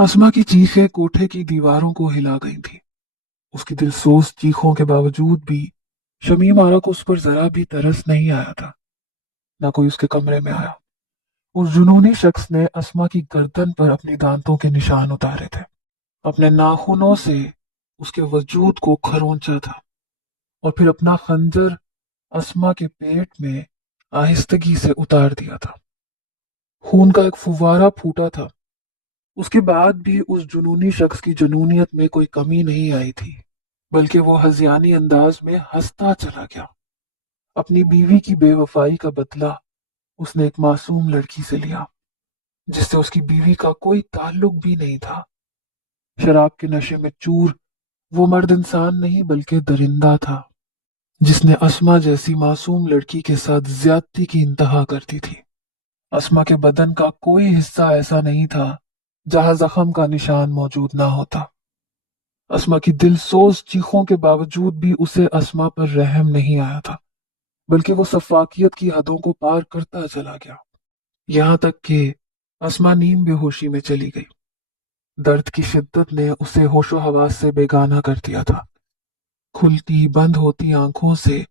अस्मा की चीखें कोठे की दीवारों को हिला गई थी। उसकी दिलसोज चीखों के बावजूद भी शमीम आरा को उस पर जरा भी तरस नहीं आया था। ना कोई उसके कमरे में आया। उस जुनूनी शख्स ने अस्मा की गर्दन पर अपने दांतों के निशान उतारे थे। अपने नाखूनों से उसके वजूद को खरोंचा था और फिर अपना खंजर अस्मा के पेट में आहिस्तगी से उतार दिया था। खून का एक फुवारा फूटा था। उसके बाद भी उस जुनूनी शख्स की जुनूनियत में कोई कमी नहीं आई थी, बल्कि वो हजियानी अंदाज में हंसता चला गया। अपनी बीवी की बेवफाई का बदला उसने एक मासूम लड़की से लिया, जिससे उसकी बीवी का कोई ताल्लुक भी नहीं था। शराब के नशे में चूर वो मर्द इंसान नहीं बल्कि दरिंदा था, जिसने अस्मा जैसी मासूम लड़की के साथ ज्यादती की इंतहा कर दी थी। अस्मा के बदन का कोई हिस्सा ऐसा नहीं था जहां जख्म का निशान मौजूद ना होता। अस्मा की दिलसोज चीखों के बावजूद भी उसे अस्मा पर रहम नहीं आया था, बल्कि वो सफाकियत की हदों को पार करता चला गया। यहाँ तक कि अस्मा नीम बेहोशी में चली गई। दर्द की शिद्दत ने उसे होशो हवास से बेगाना कर दिया था। खुलती बंद होती आंखों से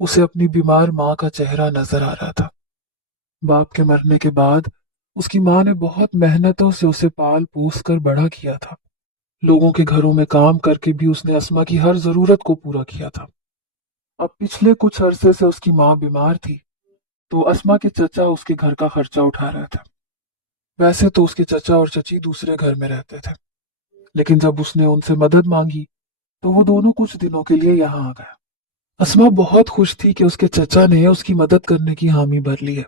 उसे अपनी बीमार माँ का चेहरा नजर आ रहा था। बाप के मरने के बाद उसकी माँ ने बहुत मेहनतों से उसे पाल पोस कर बड़ा किया था। लोगों के घरों में काम करके भी उसने अस्मा की हर जरूरत को पूरा किया था। अब पिछले कुछ अरसे से उसकी माँ बीमार थी, तो अस्मा के चचा उसके घर का खर्चा उठा रहे थे। वैसे तो उसके चचा और चची दूसरे घर में रहते थे, लेकिन जब उसने उनसे मदद मांगी तो वो दोनों कुछ दिनों के लिए यहाँ आ गए। अस्मा बहुत खुश थी कि उसके चचा ने उसकी मदद करने की हामी भर ली है,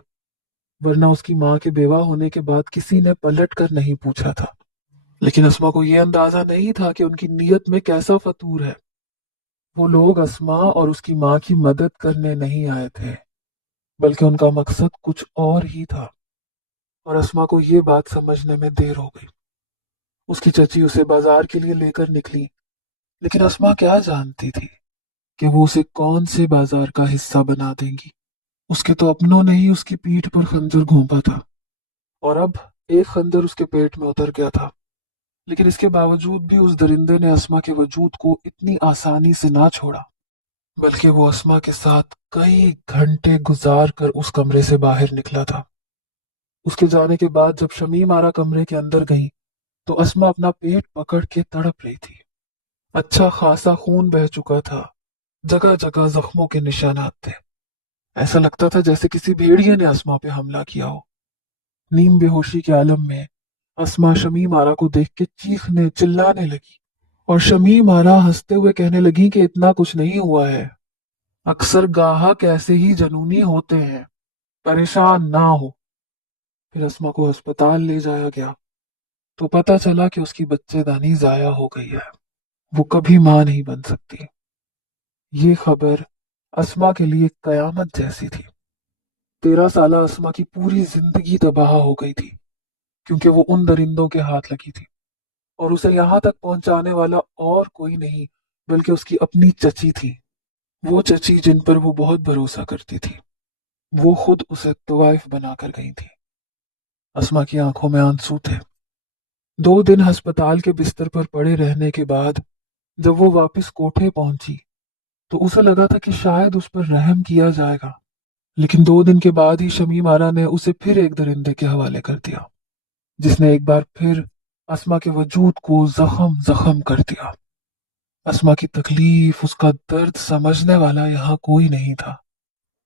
वरना उसकी माँ के बेवा होने के बाद किसी ने पलट कर नहीं पूछा था। लेकिन अस्मा को यह अंदाजा नहीं था कि उनकी नीयत में कैसा फतूर है। वो लोग अस्मा और उसकी माँ की मदद करने नहीं आए थे, बल्कि उनका मकसद कुछ और ही था। और अस्मा को ये बात समझने में देर हो गई। उसकी चची उसे बाजार के लिए लेकर निकली, लेकिन अस्मा क्या जानती थी कि वो उसे कौन से बाजार का हिस्सा बना देंगी। उसके तो अपनों ने ही उसकी पीठ पर खंजर घोंपा था, और अब एक खंजर उसके पेट में उतर गया था। लेकिन इसके बावजूद भी उस दरिंदे ने अस्मा के वजूद को इतनी आसानी से ना छोड़ा, बल्कि वो अस्मा के साथ कई घंटे गुजार कर उस कमरे से बाहर निकला था। उसके जाने के बाद जब शमीम आरा कमरे के अंदर गई, तो अस्मा अपना पेट पकड़ के तड़प रही थी। अच्छा खासा खून बह चुका था, जगह जगह जख्मों के निशानात थे। ऐसा लगता था जैसे किसी भेड़िए ने अस्मा पे हमला किया हो। नीम बेहोशी के आलम में अस्मा शमीम आरा को देख के चीखने चिल्लाने लगी, और शमीम आरा हंसते हुए कहने लगी कि इतना कुछ नहीं हुआ है, अक्सर गाहक ऐसे ही जनूनी होते हैं, परेशान ना हो। फिर अस्मा को अस्पताल ले जाया गया, तो पता चला कि उसकी बच्चेदानी जाया हो गई है। वो कभी मां नहीं बन सकती। ये खबर अस्मा के लिए कयामत जैसी थी। 13 साल अस्मा की पूरी जिंदगी तबाह हो गई थी, क्योंकि वो उन दरिंदों के हाथ लगी थी। और उसे यहाँ तक पहुंचाने वाला और कोई नहीं बल्कि उसकी अपनी चची थी। वो चची जिन पर वो बहुत भरोसा करती थी, वो खुद उसे तवाइफ बनाकर गई थी। अस्मा की आंखों में आंसू थे। 2 दिन अस्पताल के बिस्तर पर पड़े रहने के बाद जब वो वापस कोठे पहुंची, तो उसे लगा था कि शायद उस पर रहम किया जाएगा। लेकिन 2 दिन के बाद ही शमीम आरा ने उसे फिर एक दरिंदे के हवाले कर दिया, जिसने एक बार फिर अस्मा के वजूद को जख्म जख्म कर दिया। अस्मा की तकलीफ, उसका दर्द समझने वाला यहाँ कोई नहीं था।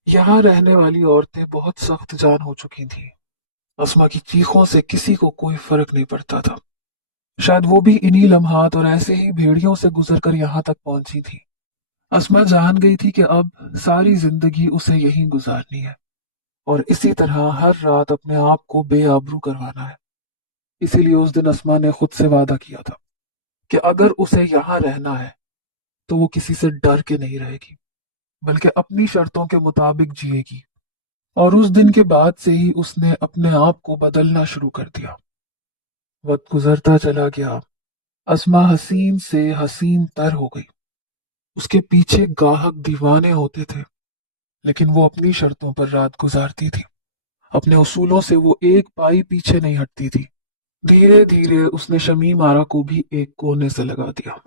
यहाँ रहने वाली औरतें बहुत सख्त जान हो चुकी थीं। अस्मा की चीखों से किसी को कोई फर्क नहीं पड़ता था। शायद वो भी इन्हीं लम्हात और ऐसे ही भेड़ियों से गुजरकर यहाँ तक पहुंची थी। अस्मा जान गई थी कि अब सारी जिंदगी उसे यहीं गुजारनी है, और इसी तरह हर रात अपने आप को बेआबरू करवाना है। इसीलिए उस दिन अस्मा ने खुद से वादा किया था कि अगर उसे यहाँ रहना है तो वो किसी से डर के नहीं रहेगी, बल्कि अपनी शर्तों के मुताबिक जिएगी। और उस दिन के बाद से ही उसने अपने आप को बदलना शुरू कर दिया। वक्त गुजरता चला गया। अस्मा हसीन से हसीन तर हो गई। उसके पीछे गाहक दीवाने होते थे, लेकिन वो अपनी शर्तों पर रात गुजारती थी। अपने उसूलों से वो एक पाई पीछे नहीं हटती थी। धीरे धीरे उसने शमीम आरा को भी एक कोने से लगा दिया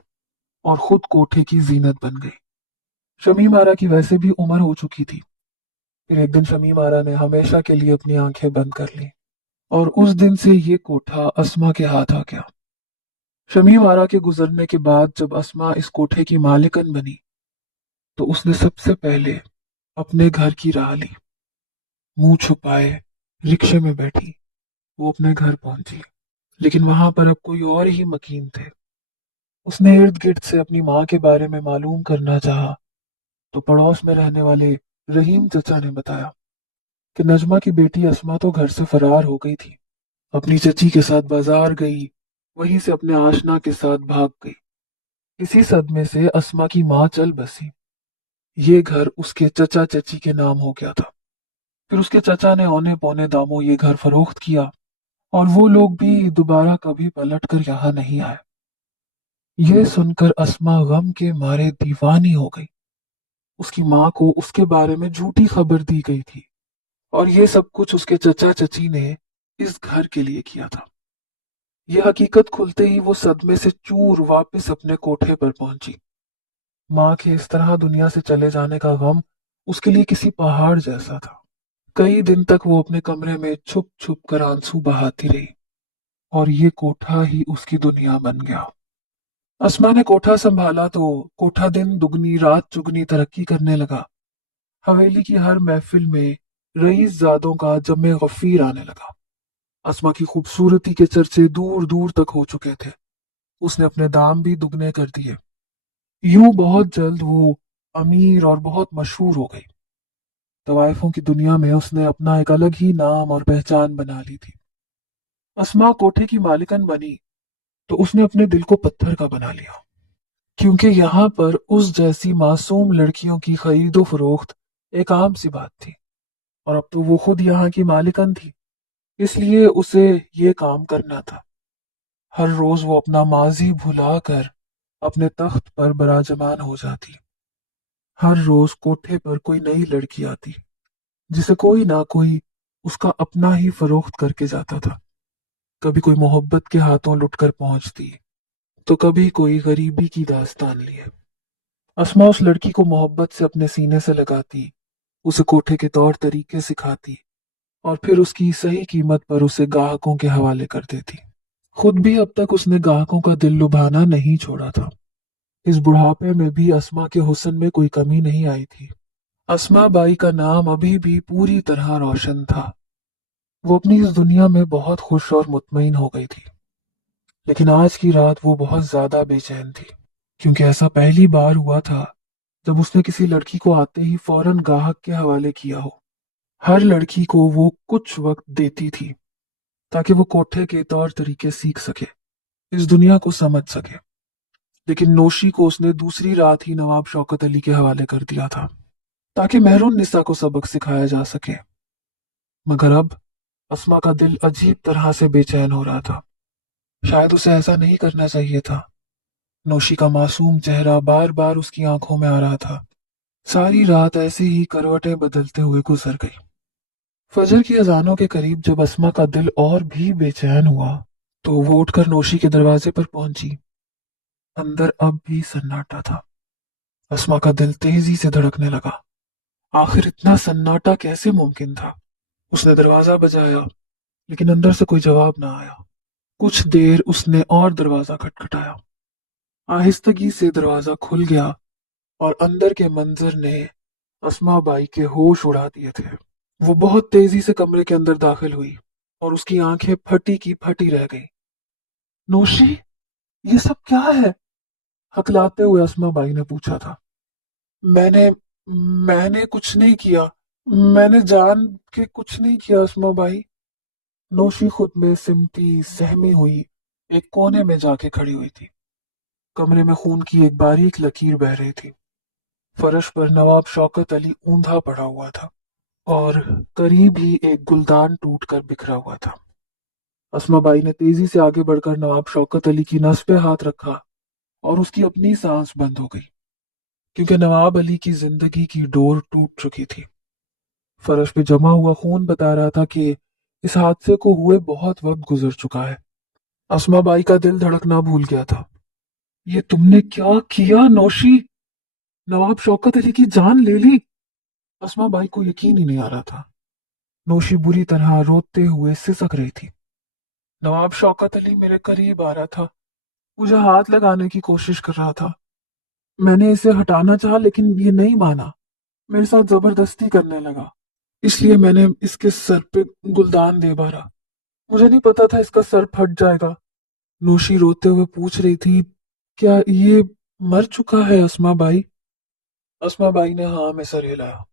और खुद कोठे की जीनत बन गई। शमीम आरा की वैसे भी उम्र हो चुकी थी। फिर एक दिन शमीम आरा ने हमेशा के लिए अपनी आंखें बंद कर ली और उस दिन से ये कोठा अस्मा के हाथ आ गया। शमीम आरा के गुजरने के बाद जब अस्मा इस कोठे की मालिकन बनी तो उसने सबसे पहले अपने घर की राह ली। मुंह छुपाए रिक्शे में बैठी वो अपने घर पहुंची, लेकिन वहां पर अब कोई और ही मकीन थे। उसने इर्द गिर्द से अपनी माँ के बारे में मालूम करना चाहा तो पड़ोस में रहने वाले रहीम चचा ने बताया कि नजमा की बेटी अस्मा तो घर से फरार हो गई थी, अपनी चची के साथ बाजार गई, वहीं से अपने आशना के साथ भाग गई। इसी सदमे से अस्मा की माँ चल बसी। ये घर उसके चचा चची के नाम हो गया था। फिर उसके चचा ने औने पौने दामों ये घर फरोख्त किया और वो लोग भी दोबारा कभी पलट कर यहाँ नहीं आए। ये सुनकर अस्मा गम के मारे दीवानी हो गई। उसकी माँ को उसके बारे में झूठी खबर दी गई थी और ये सब कुछ उसके चचा चची ने इस घर के लिए किया था। यह हकीकत खुलते ही वो सदमे से चूर वापस अपने कोठे पर पहुंची। माँ के इस तरह दुनिया से चले जाने का गम उसके लिए किसी पहाड़ जैसा था। कई दिन तक वो अपने कमरे में छुप छुप कर आंसू बहाती रही और ये कोठा ही उसकी दुनिया बन गया। अस्मा ने कोठा संभाला तो कोठा दिन दुगनी रात चुगनी तरक्की करने लगा। हवेली की हर महफिल में रईस जादों का जमे गफीर आने लगा। अस्मा की खूबसूरती के चर्चे दूर दूर तक हो चुके थे। उसने अपने दाम भी दुगने कर दिए। यूं बहुत जल्द वो अमीर और बहुत मशहूर हो गई। तवाइफों की दुनिया में उसने अपना एक अलग ही नाम और पहचान बना ली थी। अस्मा कोठे की मालिकन बनी तो उसने अपने दिल को पत्थर का बना लिया, क्योंकि यहाँ पर उस जैसी मासूम लड़कियों की खरीदो फरोख्त एक आम सी बात थी और अब तो वो खुद यहाँ की मालिकन थी, इसलिए उसे ये काम करना था। हर रोज वो अपना माजी भुलाकर अपने तख्त पर बराजमान हो जाती। हर रोज कोठे पर कोई नई लड़की आती जिसे कोई ना कोई उसका अपना ही फरोख्त करके जाता था। कभी कोई मोहब्बत के हाथों लुटकर पहुंचती तो कभी कोई गरीबी की दास्तान लिए। अस्मा उस लड़की को मोहब्बत से अपने सीने से लगाती, उसे कोठे के तौर तरीके सिखाती और फिर उसकी सही कीमत पर उसे ग्राहकों के हवाले कर देती। खुद भी अब तक उसने ग्राहकों का दिल लुभाना नहीं छोड़ा था। इस बुढ़ापे में भी अस्मा के हुस्न में कोई कमी नहीं आई थी। अस्मा बाई का नाम अभी भी पूरी तरह रोशन था। वो अपनी इस दुनिया में बहुत खुश और मुतमईन हो गई थी, लेकिन आज की रात वो बहुत ज्यादा बेचैन थी, क्योंकि ऐसा पहली बार हुआ था जब उसने किसी लड़की को आते ही फौरन ग्राहक के हवाले किया हो। हर लड़की को वो कुछ वक्त देती थी ताकि वो कोठे के तौर तरीके सीख सके, इस दुनिया को समझ सके। लेकिन नौशी को उसने दूसरी रात ही नवाब शौकत अली के हवाले कर दिया था ताकि मेहरून निसा को सबक सिखाया जा सके। मगर अब अस्मा का दिल अजीब तरह से बेचैन हो रहा था। शायद उसे ऐसा नहीं करना चाहिए था। नौशी का मासूम चेहरा बार बार उसकी आंखों में आ रहा था। सारी रात ऐसे ही करवटें बदलते हुए गुजर गई। फजर की अजानों के करीब जब अस्मा का दिल और भी बेचैन हुआ तो वो उठकर नौशी के दरवाजे पर पहुंची। अंदर अब भी सन्नाटा था। अस्मा का दिल तेजी से धड़कने लगा। आखिर इतना सन्नाटा कैसे मुमकिन था? उसने दरवाजा बजाया, लेकिन अंदर से कोई जवाब ना आया। कुछ देर उसने और दरवाजा खटखटाया। आहिस्तगी से दरवाजा खुल गया और अंदर के मंजर ने अस्मा बाई के होश उड़ा दिए थे। वो बहुत तेजी से कमरे के अंदर दाखिल हुई और उसकी आंखें फटी की फटी रह गईं। नौशी, ये सब क्या है? हकलाते हुए अस्मा बाई ने पूछा था। मैंने मैंने कुछ नहीं किया। मैंने जान के कुछ नहीं किया अस्मा बाई। नौशी खुद में सिमटी सहमी हुई एक कोने में जाके खड़ी हुई थी। कमरे में खून की एक बारीक लकीर बह रही थी। फर्श पर नवाब शौकत अली ऊंधा पड़ा हुआ था और करीब ही एक गुलदान टूट कर बिखरा हुआ था। अस्मा बाई ने तेजी से आगे बढ़कर नवाब शौकत अली की नस पे हाथ रखा और उसकी अपनी सांस बंद हो गई, क्योंकि नवाब अली की जिंदगी की डोर टूट चुकी थी। फर्श पे जमा हुआ खून बता रहा था कि इस हादसे को हुए बहुत वक्त गुजर चुका है। अस्मा बाई का दिल धड़कना भूल गया था। ये तुमने क्या किया नौशी? नवाब शौकत अली की जान ले ली? अस्मा बाई को यकीन ही नहीं आ रहा था। नौशी बुरी तरह रोते हुए सिसक रही थी। नवाब शौकत अली मेरे करीब आ रहा था, मुझे हाथ लगाने की कोशिश कर रहा था। मैंने इसे हटाना चाहा लेकिन ये नहीं माना, मेरे साथ जबरदस्ती करने लगा। इसलिए मैंने इसके सर पे गुलदान दे मारा। मुझे नहीं पता था इसका सर फट जाएगा। नौशी रोते हुए पूछ रही थी, क्या ये मर चुका है अस्मा बाई? अस्मा बाई ने हाँ में सर हिलाया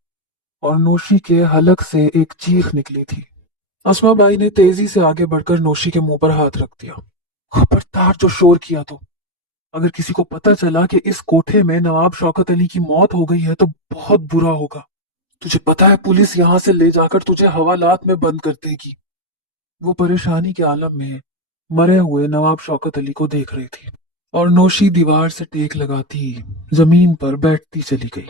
और नौशी के हलक से एक चीख निकली थी। अस्मा बाई ने तेजी से आगे बढ़कर नौशी के मुंह पर हाथ रख दिया। खबरदार जो शोर किया तो, अगर किसी को पता चला कि इस कोठे में नवाब शौकत अली की मौत हो गई है तो बहुत बुरा होगा। तुझे पता है पुलिस यहां से ले जाकर तुझे हवालात में बंद कर देगी। वो परेशानी के आलम में मरे हुए नवाब शौकत अली को देख रही थी और नौशी दीवार से टेक लगाती जमीन पर बैठती चली गई।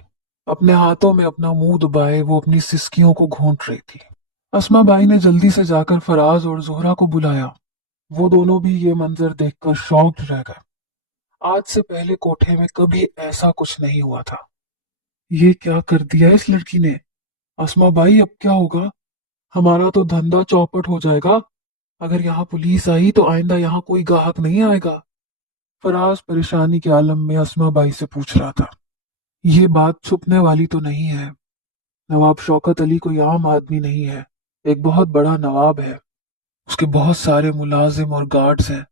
अपने हाथों में अपना मुंह दबाए वो अपनी सिसकियों को घोंट रही थी। अस्मा बाई ने जल्दी से जाकर फराज और जोहरा को बुलाया। वो दोनों भी ये मंजर देखकर शॉक्ड रह गए। आज से पहले कोठे में कभी ऐसा कुछ नहीं हुआ था। ये क्या कर दिया इस लड़की ने? अस्मा बाई अब क्या होगा? हमारा तो धंधा चौपट हो जाएगा। अगर यहाँ पुलिस आई तो आइंदा यहाँ कोई ग्राहक नहीं आएगा। फराज परेशानी के आलम में अस्मा बाई से पूछ रहा था। ये बात छुपने वाली तो नहीं है। नवाब शौकत अली कोई आम आदमी नहीं है, एक बहुत बड़ा नवाब है। उसके बहुत सारे मुलाजिम और गार्ड्स हैं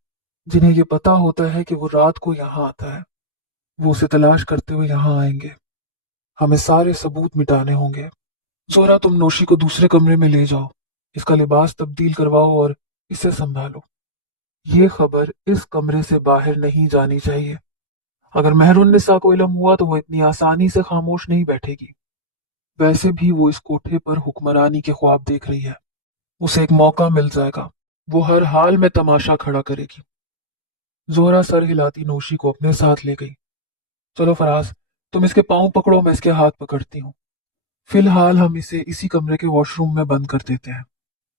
जिन्हें ये पता होता है कि वो रात को यहाँ आता है। वो उसे तलाश करते हुए यहाँ आएंगे। हमें सारे सबूत मिटाने होंगे। जोरा, तुम नौशी को दूसरे कमरे में ले जाओ, इसका लिबास तब्दील करवाओ और इसे संभालो। ये खबर इस कमरे से बाहर नहीं जानी चाहिए। अगर मेहरुन्निसा को इल्म हुआ तो वो इतनी आसानी से खामोश नहीं बैठेगी। वैसे भी वो इस कोठे पर हुक्मरानी के ख्वाब देख रही है। उसे एक मौका मिल जाएगा, वो हर हाल में तमाशा खड़ा करेगी। जोरा सर हिलाती नौशी को अपने साथ ले गई। चलो फराज, तुम इसके पांव पकड़ो, मैं इसके हाथ पकड़ती हूँ। फिलहाल हम इसे इसी कमरे के वॉशरूम में बंद कर देते हैं।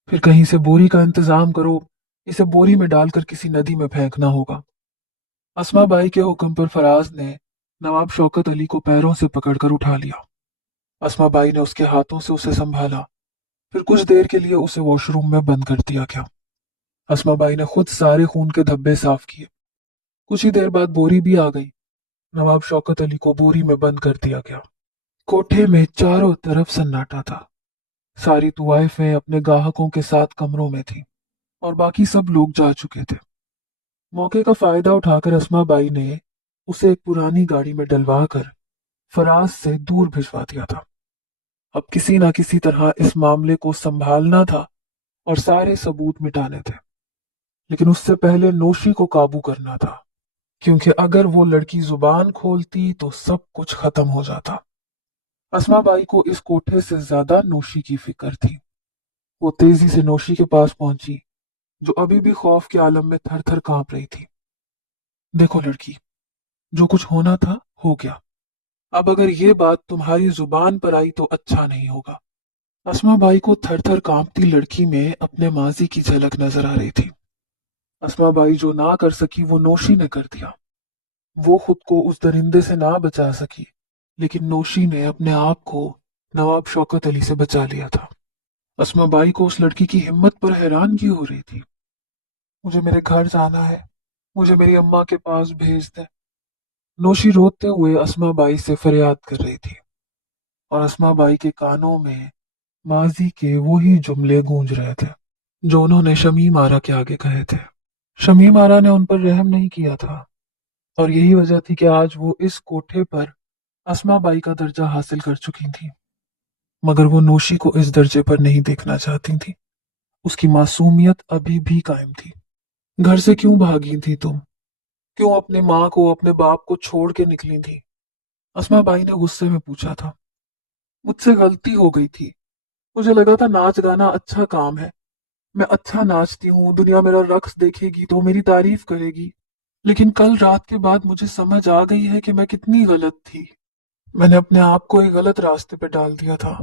फिर कहीं से बोरी का इंतजाम करो, इसे बोरी में डालकर किसी नदी में फेंकना होगा। अस्मा बाई के हुक्म पर फराज ने नवाब शौकत अली को पैरों से पकड़कर उठा लिया। अस्मा बाई ने उसके हाथों से उसे संभाला। फिर कुछ देर के लिए उसे वॉशरूम में बंद कर दिया गया। अस्मा बाई ने खुद सारे खून के धब्बे साफ किए। कुछ ही देर बाद बोरी भी आ गई। नवाब शौकत अली को बोरी में बंद कर दिया गया। कोठे में चारों तरफ सन्नाटा था। सारी तुवाइफें अपने गाहकों के साथ कमरों में थीं और बाकी सब लोग जा चुके थे। मौके का फायदा उठाकर अस्मा बाई ने उसे एक पुरानी गाड़ी में डलवा कर फराज से दूर भिजवा दिया था। अब किसी ना किसी तरह इस मामले को संभालना था और सारे सबूत मिटाने थे। लेकिन उससे पहले नौशी को काबू करना था, क्योंकि अगर वो लड़की जुबान खोलती तो सब कुछ खत्म हो जाता। अस्मा बाई को इस कोठे से ज्यादा नौशी की फिक्र थी। वो तेजी से नौशी के पास पहुंची, जो अभी भी खौफ के आलम में थर थर कांप रही थी। देखो लड़की, जो कुछ होना था हो गया। अब अगर ये बात तुम्हारी जुबान पर आई तो अच्छा नहीं होगा। अस्मा बाई को थर थर कांपती लड़की में अपने माजी की झलक नजर आ रही थी। अस्मा बाई जो ना कर सकी वो नौशी ने कर दिया। वो खुद को उस दरिंदे से ना बचा सकी, लेकिन नौशी ने अपने आप को नवाब शौकत अली से बचा लिया था। अस्मा बाई को उस लड़की की हिम्मत पर हैरानगी हो रही थी। मुझे मेरे घर जाना है, मुझे मेरी अम्मा के पास भेज दे। नौशी रोते हुए अस्मा बाई से फरियाद कर रही थी और अस्मा बाई के कानों में माजी के वही जुमले गूंज रहे थे जो उन्होंने शमीम आरा के आगे कहे थे। शमीम आरा ने उन पर रहम नहीं किया था और यही वजह थी कि आज वो इस कोठे पर अस्मा बाई का दर्जा हासिल कर चुकी थी। मगर वो नौशी को इस दर्जे पर नहीं देखना चाहती थी। उसकी मासूमियत अभी भी कायम थी। घर से क्यों भागी थी तुम? क्यों अपने माँ को, अपने बाप को छोड़ के निकली थी? अस्मा बाई ने गुस्से में पूछा था। मुझसे गलती हो गई थी। मुझे लगा था नाच गाना अच्छा काम है, मैं अच्छा नाचती हूँ, दुनिया मेरा रक्स देखेगी तो मेरी तारीफ करेगी। लेकिन कल रात के बाद मुझे समझ आ गई है कि मैं कितनी गलत थी। मैंने अपने आप को एक गलत रास्ते पे डाल दिया था।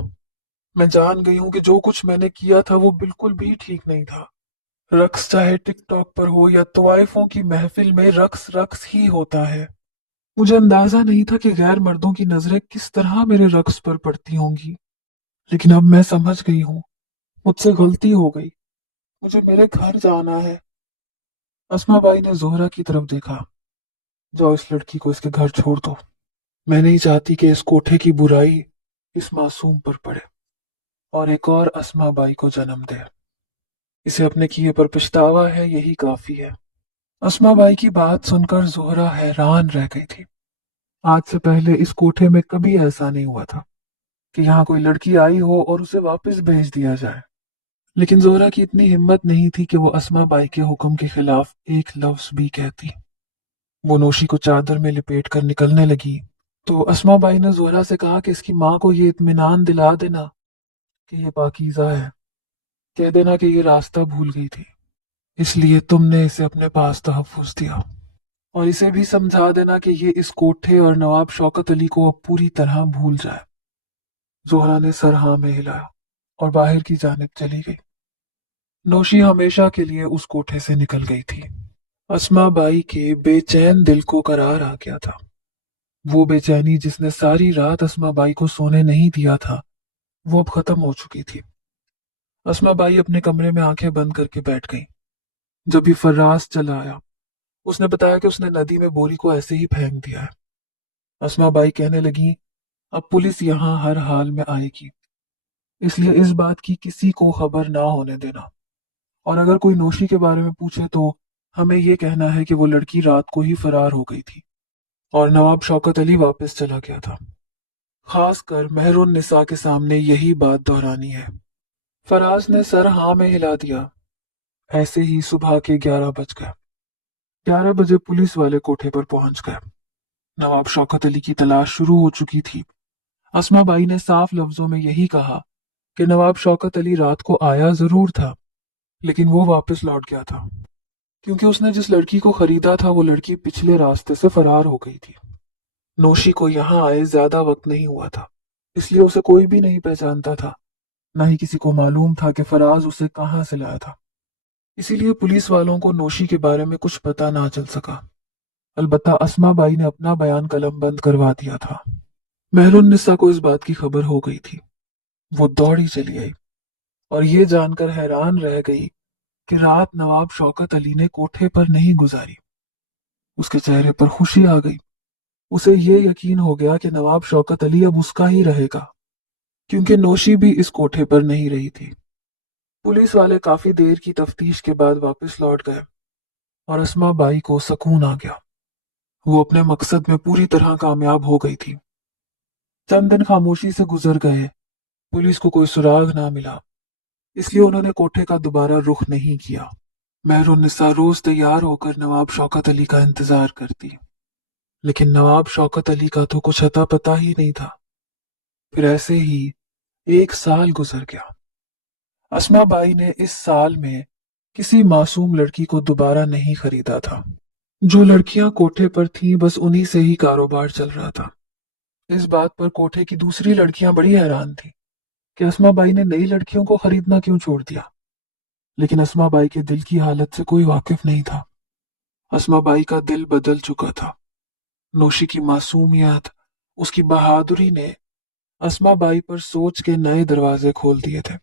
मैं जान गई हूँ कि जो कुछ मैंने किया था वो बिल्कुल भी ठीक नहीं था। रक्स चाहे टिकटॉक पर हो या तवाइफों की महफिल में रक्स रक्स ही होता है। मुझे अंदाजा नहीं था कि गैर मर्दों की नजरें किस तरह मेरे रक्स पर पड़ती होंगी, लेकिन अब मैं समझ गई हूँ, मुझसे गलती हो गई। मुझे मेरे घर जाना है। अस्मा बाई ने जोहरा की तरफ देखा। जाओ, इस लड़की को इसके घर छोड़ दो। मैं नहीं चाहती कि इस कोठे की बुराई इस मासूम पर पड़े और एक और अस्मा बाई को जन्म दे। इसे अपने किए पर पछतावा है, यही काफी है। अस्मा बाई की बात सुनकर जोहरा हैरान रह गई थी। आज से पहले इस कोठे में कभी ऐसा नहीं हुआ था कि यहाँ कोई लड़की आई हो और उसे वापस भेज दिया जाए। लेकिन जोहरा की इतनी हिम्मत नहीं थी कि वो अस्मा बाई के हुक्म के खिलाफ एक लफ्ज भी कहती। वो नोशी को चादर में लिपेट कर निकलने लगी तो अस्मा बाई ने जोहरा से कहा कि इसकी माँ को ये इत्मीनान दिला देना कि ये पाकीज़ा है। कह देना कि ये रास्ता भूल गई थी, इसलिए तुमने इसे अपने पास तहफ्फुज दिया। और इसे भी समझा देना कि ये इस कोठे और नवाब शौकत अली को अब पूरी तरह भूल जाए। जोहरा ने सर हाँ में हिलाया और बाहर की जानिब चली गई। नौशी हमेशा के लिए उस कोठे से निकल गई थी। अस्मा बाई के बेचैन दिल को करार आ गया था। वो बेचैनी जिसने सारी रात अस्मा बाई को सोने नहीं दिया था, वो अब खत्म हो चुकी थी। अस्मा बाई अपने कमरे में आंखें बंद करके बैठ गई। जब भी फर्राज चला आया, उसने बताया कि उसने नदी में बोरी को ऐसे ही फेंक दिया है। अस्मा बाई कहने लगी, अब पुलिस यहाँ हर हाल में आएगी, इसलिए इस बात की किसी को खबर ना होने देना। और अगर कोई नौशी के बारे में पूछे तो हमें ये कहना है कि वो लड़की रात को ही फरार हो गई थी और नवाब शौकत अली वापस चला गया था। खासकर मेहरुन निसा के सामने यही बात दोहरानी है। फराज ने सर हाँ में हिला दिया। ऐसे ही सुबह के 11 बज गए। 11 बजे पुलिस वाले कोठे पर पहुंच गए। नवाब शौकत अली की तलाश शुरू हो चुकी थी। अस्मा बाई ने साफ लफ्जों में यही कहा कि नवाब शौकत अली रात को आया जरूर था, लेकिन वो वापस लौट गया था क्योंकि उसने जिस लड़की को खरीदा था वो लड़की पिछले रास्ते से फरार हो गई थी। नौशी को यहाँ आए ज्यादा वक्त नहीं हुआ था, इसलिए उसे कोई भी नहीं पहचानता था। न ही किसी को मालूम था कि फराज उसे कहाँ से लाया था। इसीलिए पुलिस वालों को नौशी के बारे में कुछ पता ना चल सका। अलबत्ता अस्मा बाई ने अपना बयान कलम बंद करवा दिया था। मेहरुन निस्सा को इस बात की खबर हो गई थी। वो दौड़ी चली आई और ये जानकर हैरान रह गई कि रात नवाब शौकत अली ने कोठे पर नहीं गुजारी। उसके चेहरे पर खुशी आ गई। उसे ये यकीन हो गया कि नवाब शौकत अली अब उसका ही रहेगा, क्योंकि नौशी भी इस कोठे पर नहीं रही थी। पुलिस वाले काफी देर की तफ्तीश के बाद वापस लौट गए और अस्मा बाई को सुकून आ गया। वो अपने मकसद में पूरी तरह कामयाब हो गई थी। चंद दिन खामोशी से गुजर गए। पुलिस को कोई सुराग ना मिला, इसलिए उन्होंने कोठे का दोबारा रुख नहीं किया। मेहरुन्निसा रोज तैयार होकर नवाब शौकत अली का इंतजार करती, लेकिन नवाब शौकत अली का तो कुछ अता पता ही नहीं था। फिर ऐसे ही 1 साल गुजर गया। अस्मा बाई ने इस साल में किसी मासूम लड़की को दोबारा नहीं खरीदा था। जो लड़कियां कोठे पर थीं बस उन्हीं से ही कारोबार चल रहा था। इस बात पर कोठे की दूसरी लड़कियां बड़ी हैरान थी कि अस्मा बाई ने नई लड़कियों को खरीदना क्यों छोड़ दिया। लेकिन अस्मा बाई के दिल की हालत से कोई वाकिफ नहीं था। अस्मा बाई का दिल बदल चुका था। नौशी की मासूमियत, उसकी बहादुरी ने अस्मा बाई पर सोच के नए दरवाजे खोल दिए थे।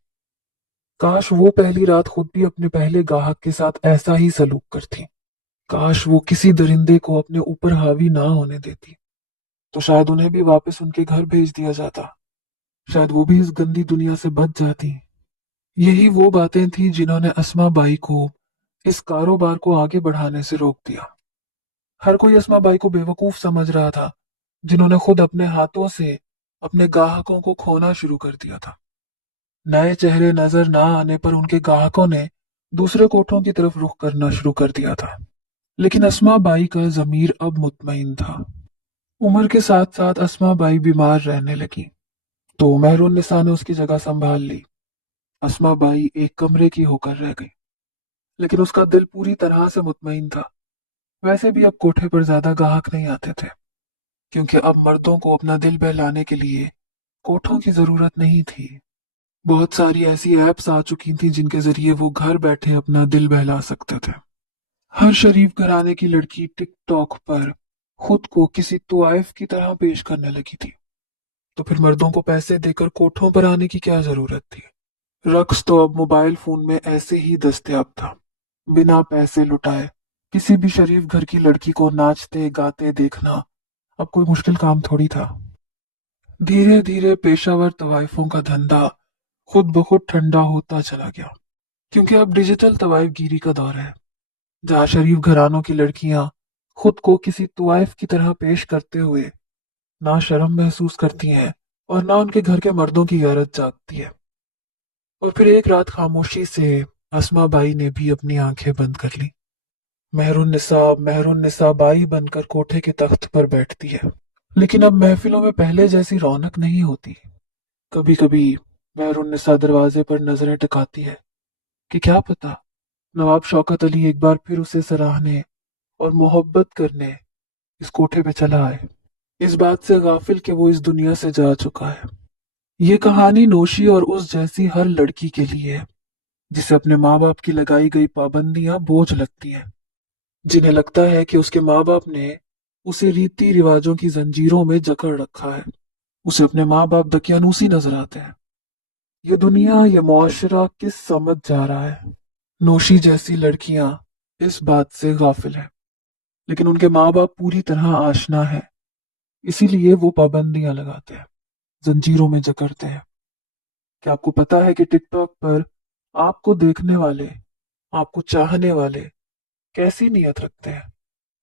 काश वो पहली रात खुद भी अपने पहले गाहक के साथ ऐसा ही सलूक करती। काश वो किसी दरिंदे को अपने ऊपर हावी ना होने देती, तो शायद उन्हें भी वापस उनके घर भेज दिया जाता। शायद वो भी इस गंदी दुनिया से बच जाती। यही वो बातें थी जिन्होंने अस्मा बाई को इस कारोबार को आगे बढ़ाने से रोक दिया। हर कोई अस्मा बाई को बेवकूफ समझ रहा था, जिन्होंने खुद अपने हाथों से अपने ग्राहकों को खोना शुरू कर दिया था। नए चेहरे नजर ना आने पर उनके ग्राहकों ने दूसरे कोठों की तरफ रुख करना शुरू कर दिया था। लेकिन अस्मा बाई का जमीर अब मुतमईन था। उम्र के साथ साथ अस्मा बाई बीमार रहने लगी, तो मेहरुन निसा ने उसकी जगह संभाल ली। अस्मा बाई एक कमरे की होकर रह गई, लेकिन उसका दिल पूरी तरह से मुतमईन था। वैसे भी अब कोठे पर ज्यादा गाहक नहीं आते थे, क्योंकि अब मर्दों को अपना दिल बहलाने के लिए कोठों की जरूरत नहीं थी। बहुत सारी ऐसी ऐप्स आ चुकी थी जिनके जरिए वो घर बैठे अपना दिल बहला सकते थे। हर शरीफ घराने की लड़की टिकटॉक पर खुद को किसी तोआइफ की तरह पेश करने लगी थी। तो फिर मर्दों को पैसे देकर कोठों पर आने की क्या जरूरत थी? रक्स तो अब मोबाइल फोन में ऐसे ही दस्तयाब था। बिना पैसे लुटाए किसी भी शरीफ घर की लड़की को नाचते गाते देखना अब कोई मुश्किल काम थोड़ी था। धीरे धीरे पेशावर तवाइफों का धंधा खुद ब खुद ठंडा होता चला गया, क्योंकि अब डिजिटल तवाइफगिरी का दौर है, जहाँ शरीफ घरानों की लड़कियां खुद को किसी तवाइफ की तरह पेश करते हुए ना शर्म महसूस करती हैं और ना उनके घर के मर्दों की गैरत जागती है। और फिर एक रात खामोशी से अस्मा बाई ने भी अपनी आंखें बंद कर ली। मेहरुन निसा बाई बनकर कोठे के तख्त पर बैठती है, लेकिन अब महफिलों में पहले जैसी रौनक नहीं होती। कभी कभी मेहरुन निसा दरवाजे पर नजरें टिकाती है कि क्या पता नवाब शौकत अली एक बार फिर उसे सराहने और मोहब्बत करने इस कोठे पे चला आए, इस बात से गाफिल कि वो इस दुनिया से जा चुका है। ये कहानी नौशी और उस जैसी हर लड़की के लिए है जिसे अपने माँ बाप की लगाई गई पाबंदियां बोझ लगती हैं, जिन्हें लगता है कि उसके माँ बाप ने उसे रीति रिवाजों की जंजीरों में जकड़ रखा है। उसे अपने माँ बाप दकियानूसी नजर आते हैं। ये दुनिया, ये मुआशरा किस समझ जा रहा है? नौशी जैसी लड़कियां इस बात से गाफिल है, लेकिन उनके माँ बाप पूरी तरह आशना है। इसीलिए वो पाबंदियां लगाते हैं, जंजीरों में जकड़ते हैं। क्या आपको पता है कि टिकटॉक पर आपको देखने वाले, आपको चाहने वाले कैसी नीयत रखते हैं?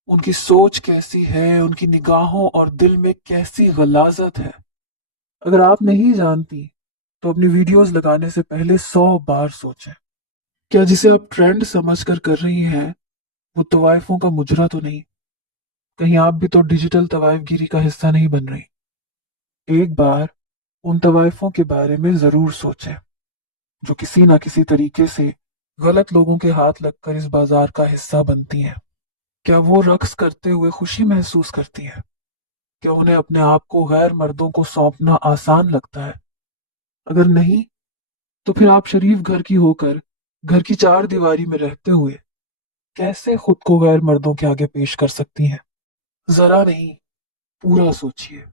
उनकी सोच कैसी है, उनकी निगाहों और दिल में कैसी गलाजत है? अगर आप नहीं जानती तो अपनी वीडियोस लगाने से पहले 100 बार सोचें। क्या जिसे आप ट्रेंड समझकर कर रही हैं वो तवाइफों का मुजरा तो नहीं? कहीं आप भी तो डिजिटल तवाइफगिरी का हिस्सा नहीं बन रही? एक बार उन तवाइफों के बारे में जरूर सोचें जो किसी ना किसी तरीके से गलत लोगों के हाथ लगकर इस बाजार का हिस्सा बनती हैं। क्या वो रक्स करते हुए खुशी महसूस करती हैं? क्या उन्हें अपने आप को गैर मर्दों को सौंपना आसान लगता है? अगर नहीं, तो फिर आप शरीफ घर की होकर घर की चार दीवारी में रहते हुए कैसे खुद को गैर मर्दों के आगे पेश कर सकती हैं? जरा नहीं, पूरा सोचिए।